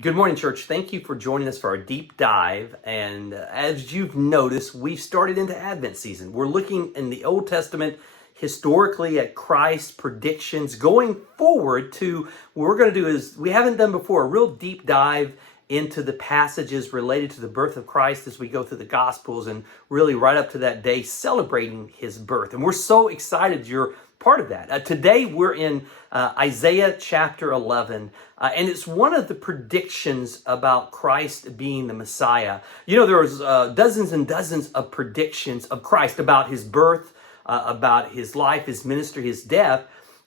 Good morning, church. Thank you for joining us for our deep dive. And as you've noticed, we've started into Advent season. We're looking in the Old Testament historically at Christ's predictions. Going forward to what we're going to do is, we haven't done before, a real deep dive into the passages related to the birth of Christ as we go through the Gospels and really right up to that day celebrating his birth. And we're so excited you're part of that. Today we're in Isaiah chapter 11, and it's one of the predictions about Christ being the Messiah. You know, there was dozens and dozens of predictions of Christ about his birth, about his life, his ministry, his death,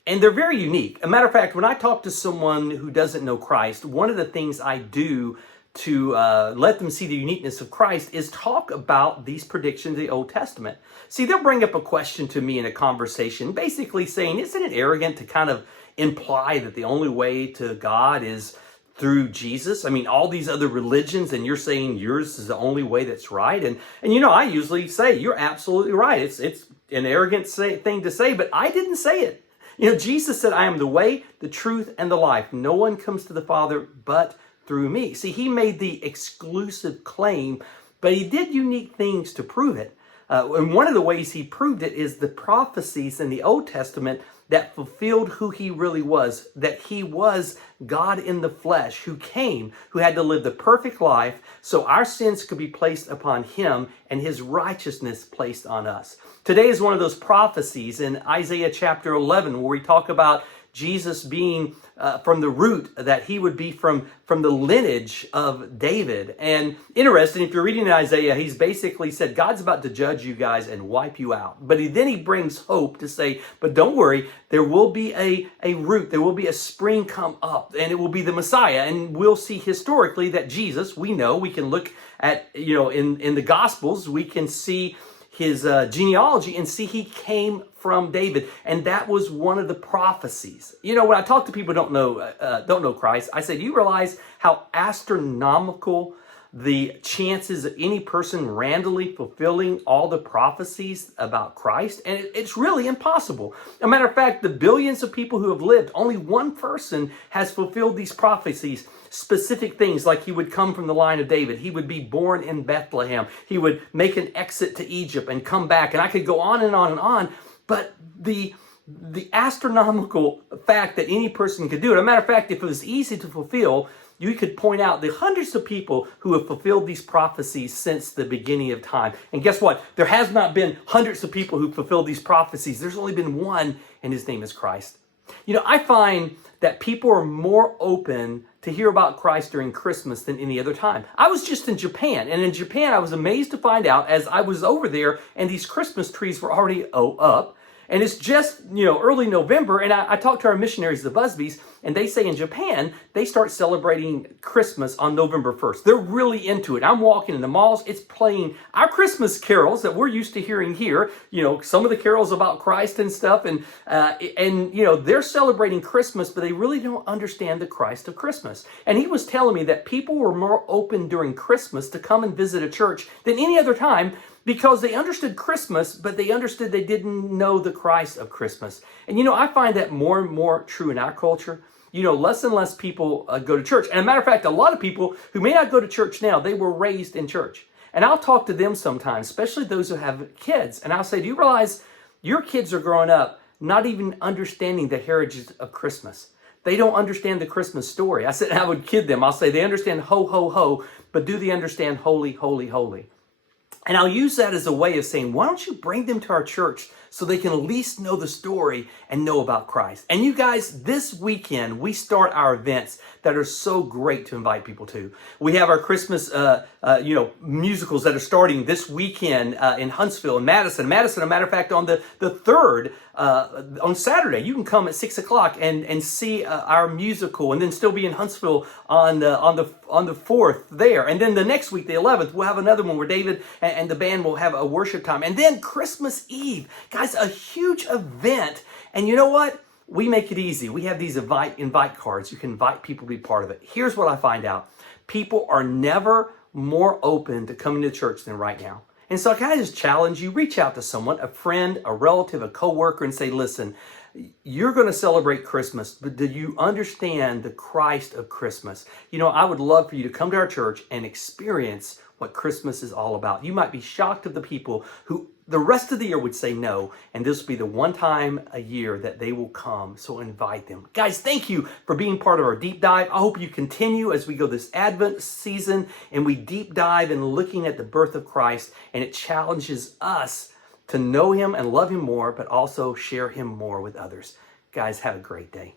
and they're very unique. As a matter of fact, when I talk to someone who doesn't know Christ, one of the things I do to let them see the uniqueness of Christ is talk about these predictions of the Old Testament. See, they'll bring up a question to me in a conversation, basically saying, isn't it arrogant to kind of imply that the only way to God is through Jesus? I mean, all these other religions, and you're saying yours is the only way that's right. And you know, I usually say, you're absolutely right. It's an arrogant thing to say, but I didn't say it. You know, Jesus said, I am the way, the truth, and the life. No one comes to the Father but through me. See, he made the exclusive claim, but he did unique things to prove it. And one of the ways he proved it is the prophecies in the Old Testament that fulfilled who he really was, that he was God in the flesh, who came, who had to live the perfect life so our sins could be placed upon him and his righteousness placed on us. Today is one of those prophecies in Isaiah chapter 11 where we talk about Jesus being from the root, that he would be from the lineage of David. And interesting, if you're reading Isaiah, he's basically said, God's about to judge you guys and wipe you out. But then he brings hope to say, but don't worry, there will be a root, there will be a spring come up, and it will be the Messiah. And we'll see historically that Jesus, we know, we can look at, you know, in the Gospels, we can see his genealogy and see he came from David, and that was one of the prophecies. You know, when I talk to people who don't know Christ, I say, do you realize how astronomical the chances of any person randomly fulfilling all the prophecies about Christ? And it's really impossible. As a matter of fact, the billions of people who have lived, only one person has fulfilled these prophecies. Specific things like he would come from the line of David. He would be born in Bethlehem. He would make an exit to Egypt and come back. And I could go on and on and on. But the astronomical fact that any person could do it. As a matter of fact, if it was easy to fulfill, you could point out the hundreds of people who have fulfilled these prophecies since the beginning of time. And guess what? There has not been hundreds of people who fulfilled these prophecies. There's only been one, and his name is Christ. You know, I find that people are more open to hear about Christ during Christmas than any other time. I was just in Japan, and in Japan I was amazed to find out as I was over there and these Christmas trees were already up. And it's just, you know, early November, and I talked to our missionaries, the Busbys, and they say in Japan, they start celebrating Christmas on November 1st. They're really into it. I'm walking in the malls, it's playing our Christmas carols that we're used to hearing here, you know, some of the carols about Christ and stuff, and you know, they're celebrating Christmas, but they really don't understand the Christ of Christmas. And he was telling me that people were more open during Christmas to come and visit a church than any other time, because they understood Christmas, but they understood they didn't know the Christ of Christmas. And you know, I find that more and more true in our culture. You know, less and less people go to church. And as a matter of fact, a lot of people who may not go to church now, they were raised in church. And I'll talk to them sometimes, especially those who have kids. And I'll say, do you realize your kids are growing up not even understanding the heritage of Christmas? They don't understand the Christmas story. I said, I would kid them. I'll say, they understand ho, ho, ho, but do they understand holy, holy, holy? And I'll use that as a way of saying, why don't you bring them to our church so they can at least know the story and know about Christ? And you guys, this weekend, we start our events that are so great to invite people to. We have our Christmas, musicals that are starting this weekend in Huntsville and Madison. Madison, as a matter of fact, on the 3rd, on Saturday, you can come at 6 o'clock and see our musical, and then still be in Huntsville on the 4th there. And then the next week, the 11th, we'll have another one where David and the band will have a worship time. And then Christmas Eve, guys, a huge event. And you know what? We make it easy. We have these invite cards. You can invite people to be part of it. Here's what I find out. People are never more open to coming to church than right now. And so can I just challenge you, reach out to someone, a friend, a relative, a coworker, and say, listen, You're going to celebrate Christmas, but do you understand the Christ of Christmas? You know, I would love for you to come to our church and experience what Christmas is all about. You might be shocked of the people who the rest of the year would say no, and this will be the one time a year that they will come, so invite them. Guys, thank you for being part of our deep dive. I hope you continue as we go this Advent season and we deep dive in looking at the birth of Christ, and it challenges us to know him and love him more, but also share him more with others. Guys, have a great day.